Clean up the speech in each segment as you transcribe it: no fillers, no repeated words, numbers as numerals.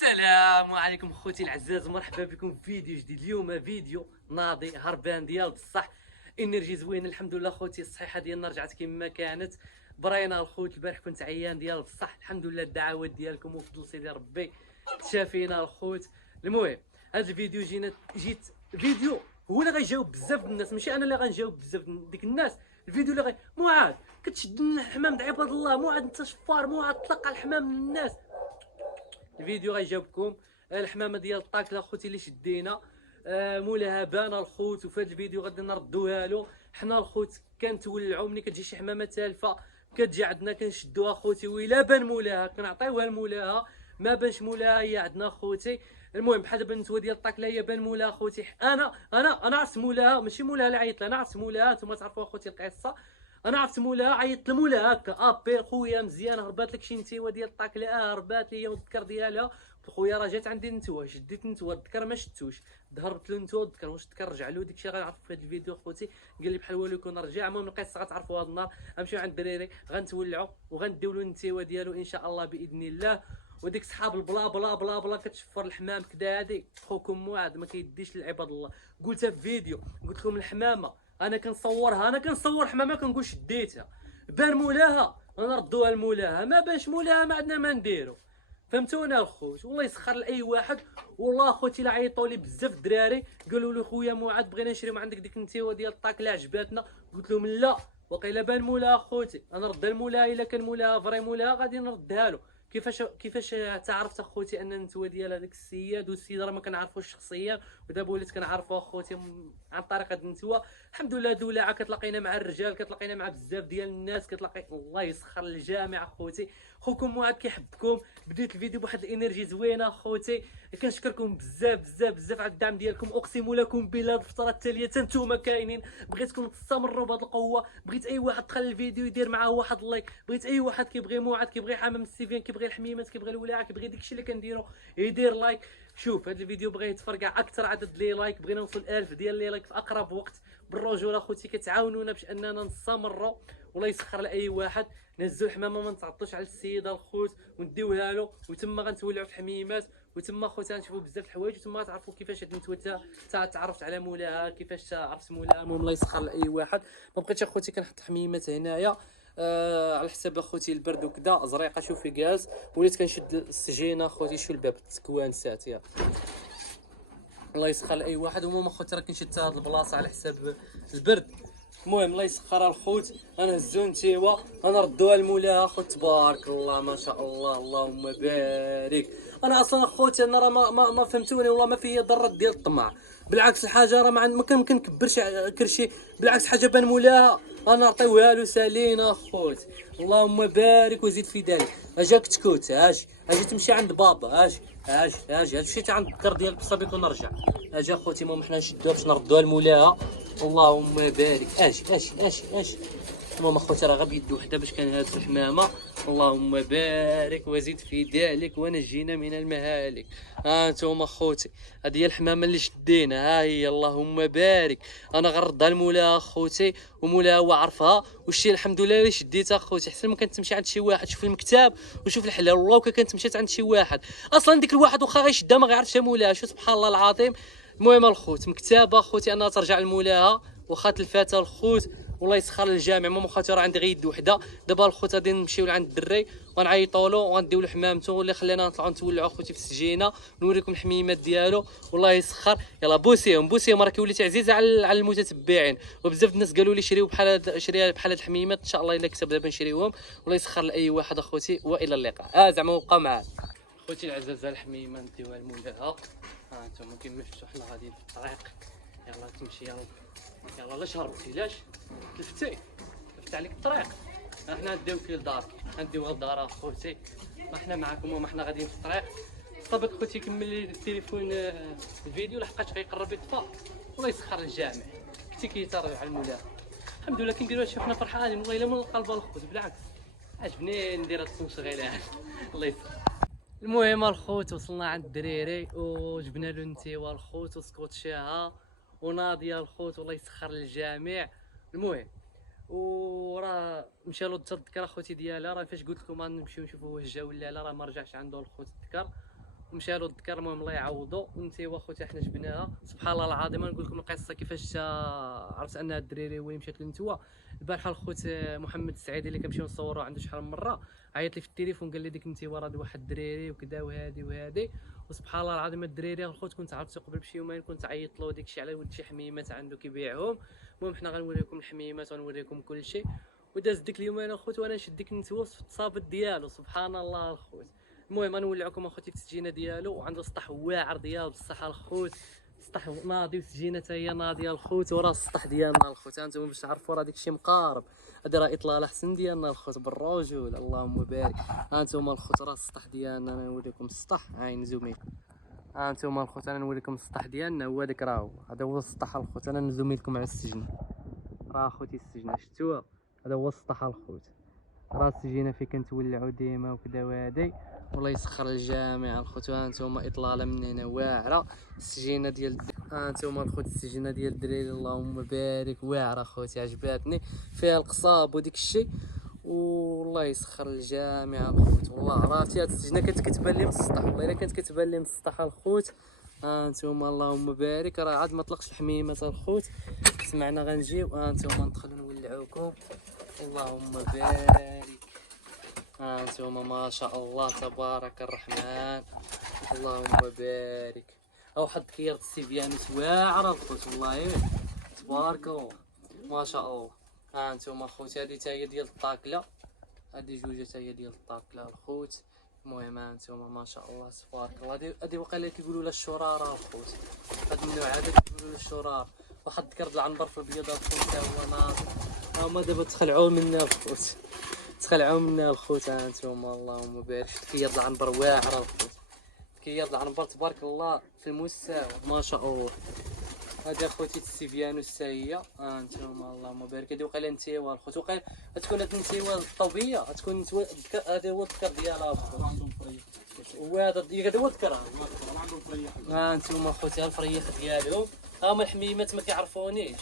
السلام عليكم خوتي العزاز، مرحبا بكم في فيديو جديد. اليوم فيديو ناضي هربان ديال بصح انرجي زوينه. الحمد لله خوتي، الصحه ديالنا رجعت كما كانت. برينا الخوت، البارح كنت عيان ديال بصح الحمد لله الدعوات ديالكم وفضل سيدي ربي تشافينا الخوت. المهم هذا الفيديو جيت فيديو هو اللي غيجاوب بزاف الناس، ماشي انا اللي غنجاوب بزاف ديك الناس. الفيديو اللي معاذ كتشد من الحمام د عباد الله، معاذ انت شفار، معاذ طلق على الحمام من الناس. الفيديو غيجاوبكم الحمامه ديال الطاكله خوتي اللي شدينا، مولاها بان الخوت، وفي هذا الفيديو غادي نردوها له. حنا الخوت كنتولعوا ملي كتجي شي حمامه تالفه كتجي عندنا كنشدوها خوتي، وإلا بان مولاها كنعطيوها لمولاها، ما بانش مولاها هي عندنا خوتي. المهم بحال دابا النتوه ديال الطاكله هي بان مولاها خوتي، انا عرفت مولاها، ماشي مولاها اللي عيط لها، انا عرفت مولاها. نتوما تعرفوا خوتي القصه. انا عرفت مولاها، عيطت لمولاها هكا ابي خويا مزيان هربات لك شي نتيوه ديال الطاكله، هربات ليا والذكر ديالها. خويا راه جات عندي نتوه، شديت نتوه الذكر ما شدتوش، ضربت له نتوه الذكر، واش الذكر رجع له داكشي غنعرفو في هذا الفيديو خوتي. قال لي بحال والو يكون رجع. المهم القصه غتعرفوا هذا النهار. غنمشيو عند الدريري غنتولعوا وغنديو له النتيوه ديالو ان شاء الله باذن الله. وديك صحاب البلا بلا بلا بلا كتشفر الحمام كدا، هادي خوكم معاد ما كيديش لعباد الله. قلتها في فيديو، قلت لكم الحمامه انا كنصورها، انا كنصور حمامه كنقول شديتها، بان مولاها غنردوها لمولاها، ما بانش مولاها ما عندنا ما نديرو. فهمتونا الخوت؟ والله يسخر لاي واحد. والله خوتي لا عيطوا لي بزاف الدراري قالوا لي خويا معاد بغينا نشريو من عندك ديك النتيوه ديال الطاكله عجباتنا. قلت لهم لا، وقيلا بان مولاها خوتي انا نردها لمولاها، الا كان مولاها فري مولاها غادي نردها له. كيفاش تعرفت اخوتي ان النتوه ديال هذاك السيد، والسيد راه ما كنعرفوش شخصيا، ودابا وليت كنعرفو اخوتي عن طريق هاد النتوه. الحمد لله دولاعه كتلاقينا مع الرجال، كتلاقينا مع بزاف ديال الناس، كتلاقي الله يسخر الجامع اخوتي. خوكم معاد كيحبكم. بديت الفيديو بواحد الانرجي زوينه اخوتي، كنشكركم بزاف بزاف بزاف على الدعم ديالكم. اقسم لكم بالله الفتره التاليه حتى نتوما كاينين، بغيتكم تستمروا بهذه القوه. بغيت اي واحد دخل الفيديو يدير معاه واحد لايك، بغيت اي واحد كيبغي معاد، كيبغي حمام السيفين، كيبغي الحميمات، كيبغي الولاعه، كيبغي داكشي اللي كنديرو يدير لايك. شوف هذا الفيديو بغى يتفرقع اكثر عدد لي لايك، بغينا نوصل 1000 ديال لي لايك في اقرب وقت. بالرجوله اخوتي كتعاونونا باش اننا نستمروا. والله يسخر لاي واحد. نهزو الحمامه ما نتعطوش على السيده الخوت ونديوها له، وتما غنتولعوا في الحميمات، وتما خوتي غنشوفوا بزاف الحوايج، وتما تعرفوا كيفاش هاد النتوه تعرفت على مولاها، كيفاش عرفت مولاها. المهم الله يسخر لاي واحد. ما بقيتش اخوتي كنحط حميمات هنايا على حساب اخوتي البرد وكذا. زريقه شوفي كاز، وليت كنشد السجينه اخوتي. شو الباب التكوانسات يا الله يسخر لاي واحد. المهم اخوتي راه كنشد هاد البلاصه على حساب البرد. المهم الله يسخر الخوت، انا هزو نتيوه انا ردوها لمولاها اخوت. تبارك الله ما شاء الله، اللهم بارك. انا اصلا اخوتي انا راه ما فهمتوني والله، ما فيا ضره ديال الطمع. بالعكس الحاجه راه ما كنكبرش كرشي، بالعكس حاجه بان مولاها انا نعطيوها له سالينا اخوت. اللهم بارك وزيد في ذلك. اجاك تكوت، اجي تمشي عند بابا، اجي مشيت عند الدار ديال بصابيك ونرجع. اجي اخوتي المهم حنا نشدوها باش نردوها لمولاها. اللهم بارك. اجي المهم اخوتي راه غير بيد وحده باش كنهز الحمامه. اللهم بارك وزيد في ذلك ونجينا من المهالك. ها انتم اخوتي هذه هي الحمامه اللي شدينا، ها هي اللهم بارك. انا غنردها لمولاها اخوتي، ومولاها هو عرفها. والشي الحمد لله اللي شديتها اخوتي، احسن ما كنت تمشي عند شي واحد شوف المكتاب وشوف الحلال. والله كنت مشيت عند شي واحد اصلا ديك الواحد واخا غيشدها ما غيعرفش مولاها. شو سبحان الله العظيم. المهم الخوت مكتابه اخوتي انها ترجع لمولاها واخا تلفاتها الخوت. والله يسخر للجامع. ماما خوتي راه عندي غير يد وحده. دابا الخوت غادي نمشيو لعند الدري ونعيطوا له وغنديو له حمامته، واللي خلينا نطلعوا نتولعوا خوتي في السجينه نوريكم الحميمات ديالو. والله يسخر. يلا بوسيهم راه كيولي عزيز على المتتبعين، وبزاف الناس قالوا لي شريو شري بحال هاد الحميمات. ان شاء الله الا كسب دابا نشريوهم. والله يسخر لاي واحد اخوتي، والى اللقاء. زعما بقى معاه خوتي العزاز. الحميمه نديوها لمولاها. ها انتم كيما شفتوا حنا غاديين في الطريق. يلا تمشي يلا لاش هربتي؟ لاش تلفتي عليك الطريق؟ احنا نديوك للدار، نديوها للدار اخوتي. ما احنا معاكم وما احنا غاديين في الطريق. صافي خوتي كمل لي التليفون الفيديو لحقاش غيقرب يطفى. الله يسخر الجامع. كنتي كيترجع المولاها. الحمد لله كنديروا هادشي وحنا فرحانين والله الا من القلب الخوت. بالعكس عجبني ندير هاد التمشغيله هادي. الله يسخر. المهم الخوت وصلنا عند الدريري وجبنا له نتيوه الخوت وسكوتشاها وناضيه الخوت. والله يسخر للجميع. المهم وراه مشى له الذكر اخوتي ديالها. راه فاش قلت لكم غنمشيو نشوفوا واش جا ولا لا، راه ما رجعش عنده الخوت الذكر. ومشى له الذكر. المهم الله يعوضو. ونتيوا خوتي حنا جبناها سبحان الله العظيم. نقول لكم القصه كيفاش عرفت ان الدريري وين مشات لنتوا. البارحه الخوت محمد السعيدي اللي كنمشيو نصوروا عنده شحال من مره عيط لي في التليفون قال لي ديك نتيوا راه واحد الدريري وكذا وهادي وهادي. وسبحان الله العظيم الدريري الخوت كنت عرفتو قبل بشي يومين كنت عيط له داكشي على ولد شي حميمات عنده كيبيعهم. المهم حنا غنوريكم الحميمات ونوريكم كل شيء. وداز ديك اليومين الخوت وانا نشد ديك النتوه في التصابت ديالو سبحان الله الخوت. المهم غنولعكم اخوتي في السجينه ديالو وعنده سطح واعر ديال بصح الخوت سطح ناضي وسجينه حتى هي ناضيه الخوت. وراه السطح ديالنا الخوت هانتوما باش تعرفوا راه داكشي مقارب. هادي راه اطلاله حسن ديالنا الخوت بالرجل اللهم بارك. هانتوما الخوت راه السطح ديالنا. انا نوريكم السطح عين زومي. هانتوما الخوت انا نوريكم السطح ديالنا هو داك راه هو. هذا هو السطح الخوت. انا نزومي لكم على السجن راه اخوتي السجنه شفتوها. هذا هو السطح الخوت. راه السجينه فين كنتولعوا ديما وكذا وهادي. والله يسخر الجميع الخوت. هانتوما اطلاله من هنا واعره السجينه ديال هانتوما الخوت السجينه ديال الدراري اللهم بارك واعره خوتي عجباتني فيها القصاب وديك الشيء. والله يسخر الجميع الخوت. والله عرفتي هاد السجنه كانت كتبان لي من السطح. والله الا كانت كتبان لي من السطح الخوت. هانتوما اللهم بارك راه عاد ما طلقش الحميمات الخوت. سمعنا غنجيو. هانتوما ندخلوا نولعوكم اللهم بارك. هانتوما ما شاء الله تبارك الرحمن اللهم بارك. او واحد كيرة السيفيانوس واعره الخوت والله تبارك الله ما شاء الله. هانتوما خوتي هادي تا هي ديال الطاكله. هادي جوج تا هي ديال الطاكله الخوت. المهم هانتوما ما شاء الله تبارك الله. هادي وقيله كيقولوا لها الشراره الخوت. هاد النوع هذا كيقولوا له الشرار. واحد الكرد العنبر في البيضه الخوت تا هو ناضي. هما دابا تخلعوا منا الخوت تخلعوا منا الخوت. هانتوما اللهم بارك. كيرد العنبر واعره الخوت. كيرد العنبر تبارك الله في المستوى ما شاء الله. هذا اخوتي السيفيانوس تا هي. هانتوما اللهم بارك. هادي وقيله نتيوا الخوت. وقيله تكون هاد النتيوا الطوبيه تكون هذا هو الذكر ديالها الخوت. وهذا هو الذكر. هانتوما خوتي الفريخ ديالهم. هما الحميمات ما كيعرفونيش.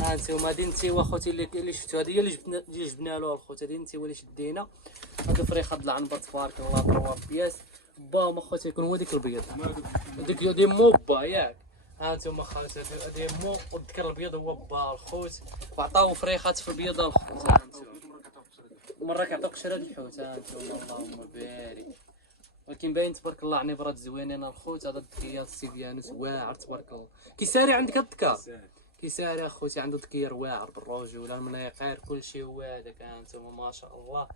هانتوما هادي نتيوا خوتي اللي شفتو. هادي هي اللي جبنا له الخوت. هادي نتيوا اللي شدينا. هادو فريخه د العنبر تبارك الله 3 بياس. باهم اخوتي يكون هو ديك البيض. هاديك موبا ياك. هانتوما خوتي هادي مو والذكر البيض هو با الخوت. وعطاو فريخات في البيض الخوت. هانتوما مرة كيعطيو قشره د الحوت. هانتوما اللهم بارك. ولكن باين تبارك الله عنبرات زوينين الخوت. هذا الدكير السيفيانوس واعر تبارك الله. كيساري عندك هاد الدكار كيساري اخوتي عنده دكير واعر بالرجوله المناقير كلشي هو هذاك. هانتوما ما شاء الله.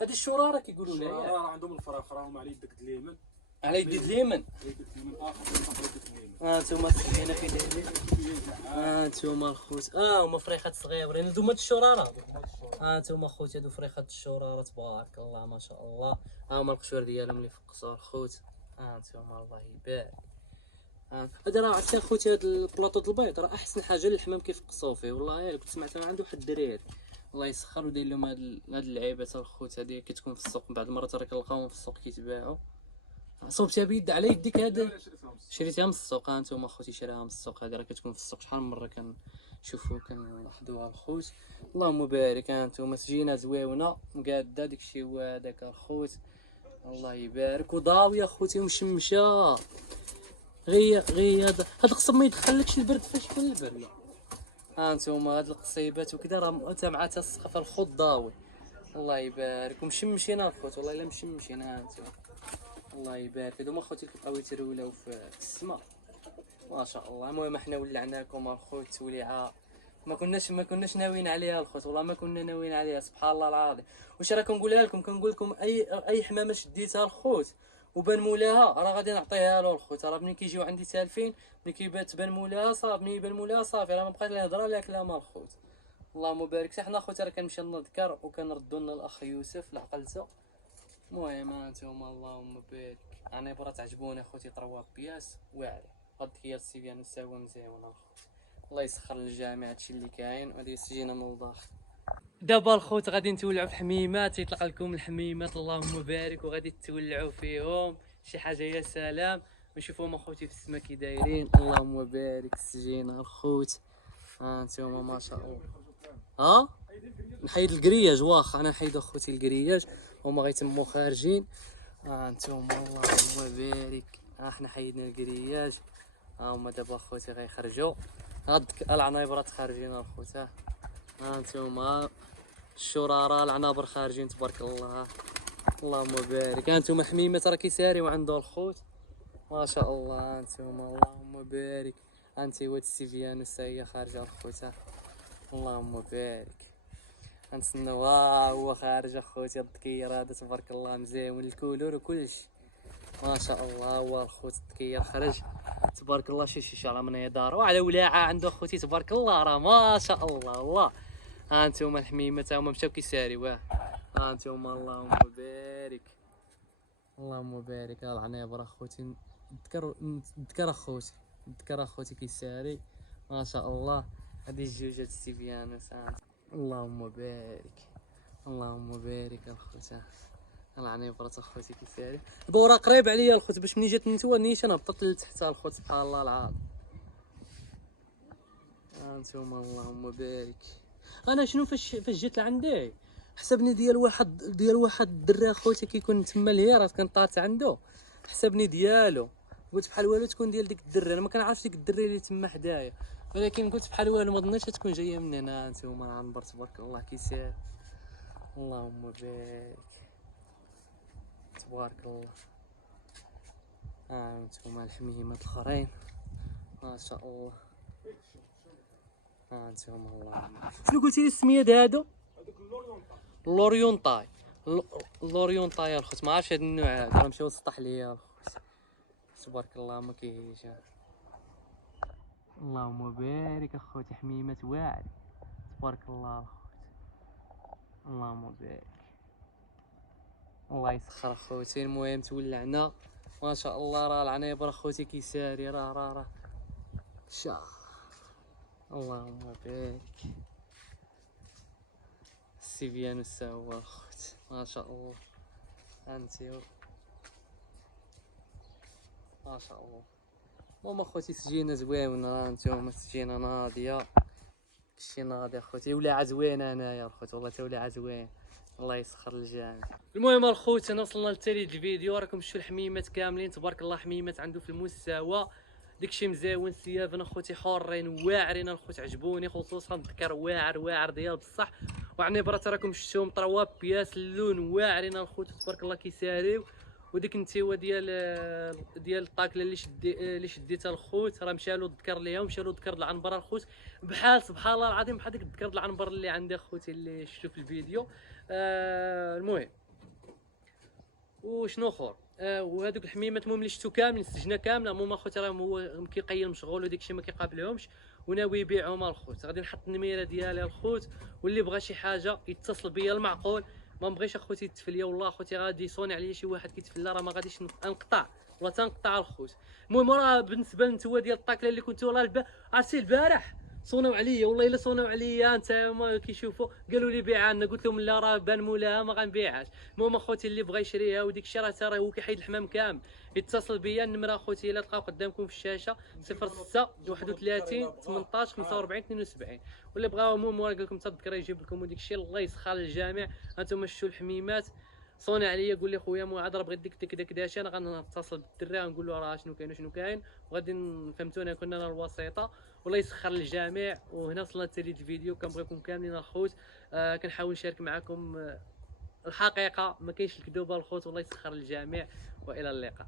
هذه الشراره كيقولوا لها راه عندهم الفراخ راهم على يدك اليمن على يد اليمن. هانتوما السكينه في دايرين. هانتوما الخوت هما فريخات صغيورين هادو هاد الشراره. هانتوما خوتي هادو فريخات الشراره تبارك الله ما شاء الله. هما القشور ديالهم اللي فقصوا الخوت. هانتوما الله يبارك. هذا راه عرفتي خوتي هاد البلاطو د البيض راه احسن حاجه للحمام كيفقصوه فيه. والله الا كنت سمعت عنده واحد الدراري الله يسخر وداير لهم هاد اللعيبات الخوت. هادي كتكون في السوق بعض المرات راه كنلقاوهم في السوق كيتباعوا. صوبتها بيد على يديك. هذا شريتها من السوق. هانتوما خوتي شراها من السوق. هذه راه كتكون في السوق شحال من مره كنشوفو كنلاحظوها الخوت. اللهم بارك. هانتوما سجينه زويونه مقاده داكشي هو هذاك الخوت الله يبارك. وضاويه خوتي ومشمشه. غير هاد القصب ما يدخلكش البرد فاش يكون البرد. هانتوما هاد القصيبات وكذا راه حتى مع السقف الخوت ضاوي الله يبارك. ومشمشين الخوت والله الا مشمشين. هانتوما الله يبارك. هادو هما خوتي اللي كيبقاو يترولاو في السما ما شاء الله. المهم حنا ولعناكم الخوت توليعه ما كناش ناويين عليها الخوت. والله ما كنا ناويين عليها سبحان الله العظيم. واش راه كنقولها لكم كنقول لكم اي حمامه شديتها الخوت وبان مولاها راه غادي نعطيها له الخوت. راه ملي كيجيو عندي تالفين ملي تبان مولاها صافي. ملي يبان مولاها صافي راه ما بقات لا هضره لا كلام الخوت. اللهم بارك. حتى حنا خوتي راه كنمشي نذكر وكنردوا لنا الاخ يوسف لعقلته. المهم هانتوما اللهم بارك. انا برا تعجبوني خوتي 3 بياس واعره. هاد هي السيفيانوس تا هو مزيون الخوت. الله يسخر للجميع هادشي اللي كاين. وهذه السجينه من الداخل. دابا الخوت غادي نتولعوا في الحميمات. يطلق لكم الحميمات اللهم بارك. وغادي تولعوا فيهم شي حاجه يا سلام. ونشوفوهم اخوتي في السما كي دايرين اللهم بارك. السجينه الخوت هانتوما ما شاء الله. نحيد الكرياج واخا انا نحيد اخوتي الكرياج. هما غيتموا خارجين. ها انتم اللهم بارك. ها حنا حيدنا الكرياج، ها هما دابا اخوتي غيخرجوا. هاد العنايبرات خارجين الخوت. ها انتم الشراره العنابر خارجين تبارك الله. اللهم بارك. ها انتم الحميمات راه كيساريو عنده الخوت ما شاء الله. انتم اللهم بارك. انت واد السيفيانوس هي خارجه الخوت. اللهم بارك. غنتسناو. ها هو خارج اخوتي الذكير هذا تبارك الله مزيون الكولور وكلشي ما شاء الله. هو الخوت الذكير خرج تبارك الله. شي راه من دار وعلى ولاعه عنده اخوتي تبارك الله راه ما شاء الله. الله ها انتم الحميمه هما مشاو كيساريو. ها انتم اللهم بارك. اللهم بارك. ها العنابر اخوتي نذكر اخوتي كيساري ما شاء الله. هذه الجوجات السيفيانوس. اللهم بارك. اللهم بارك الخوت. العنابر اخوتي كيساري دابا راه قريب عليا الخوت باش منين جات نتوى نيشان هبطت لتحت الخوت سبحان الله العظيم. انتم اللهم بارك. انا شنو فاش جيت لعندي حسبني ديال واحد الدري اخوتي كيكون تما الهيرات كنطات عنده حسبني ديالو. قلت بحال والو تكون ديال ديك الدري. انا ما كنعرفش ديك الدري اللي تما حدايا ولكن قلت بحال والو ما ظنيتش تكون جايه من هنا. انتم العنبر تبارك الله كيسير. اللهم بارك تبارك الله. ها انتم الحميمات الاخرين ما شاء الله. ها انتم اللهم. شنو قلتي لي السميه هادو؟ لوريونطاي. لوريونطاي الخوت ما عرفتش هاد النوع هذا راه مشاو سطح ليا الخوت تبارك الله ما كيجيش. اللهم بارك اخوتي حميمات واعر تبارك الله الخوت. اللهم بارك. الله يسخر اخوتي. المهم تولعنا ما شاء الله. راه العنابر اخوتي كيساري راه شا. اللهم بارك. السيفيانوس هو الخوت ما شاء الله. انتي ما شاء الله. المهم اخوتي سجينه زوينه. راه نتوما سجينه ناضيه كلشي ناضي اخوتي. ولاعه زوينه انايا الخوت والله تا ولاعه زوين. الله يسخر الجامع. المهم الخوت انا وصلنا لتالي الفيديو. راكم شفتوا الحميمات كاملين تبارك الله. حميمات عنده في المستوى داكشي مزيون. سيافن اخوتي حورين واعرين الخوت عجبوني خصوصا ذكر واعر ديال بصح. وعنبرات راكم شفتوهم 3 بياس اللون واعرين الخوت تبارك الله كيساريو. وديك النتيوه ديال الطاكله اللي شديتها الخوت راه مشى له الذكر ليها ومشى له الذكر العنبر الخوت بحال سبحان الله العظيم بحال ديك الذكر العنبر اللي عندي اخوتي اللي شفتو في الفيديو. المهم وشنو اخر وهذوك الحميمات المهم اللي شفتو كاملين السجنه كامله. المهم اخوتي راه هو كيقيل مشغول وديك الشيء ما كيقابلهمش وناوي يبيعهم الخوت. غادي نحط النميره ديالي الخوت واللي بغى شي حاجه يتصل بيا المعقول. ما بغيش اخوتي يتفليا والله اخوتي غادي يصوني عليا شي واحد كيتفلى راه ما غاديش نقطع ولا تنقطع الخوت. المهم راه بالنسبه لنتوما ديال الطاكله اللي كنتو راه عرفتي البارح صونوا عليا والله الا صونوا عليا. انت ما كيشوفوا قالوا لي بيعها لنا قلت لهم لا راه بان مولاها ما غنبيعهاش. المهم اخوتي اللي بغى يشريها وديك الشيء راه هو كيحيد الحمام كامل يتصل بيا. النمره اخوتي الا تلقاو قدامكم في الشاشه 06 31 18 45 72. واللي بغاو المهم قال لكم تذكر يجيب لكم وديك الشيء. الله يسخر الجميع. انتم شفتوا الحميمات صوني عليا قول لي خويا معاذ راه بغيت ديك داكشي. انا غنتصل بالدري غنقول له راه شنو كاين وغادي فهمتوني كنا انا الوسيطه. والله يسخر الجميع. وهنا وصلنا لتالي الفيديو. كنبغيكم كاملين الخوت. كنحاول نشارك معكم الحقيقه ما كاينش الكذوبه الخوت. والله يسخر الجميع والى اللقاء.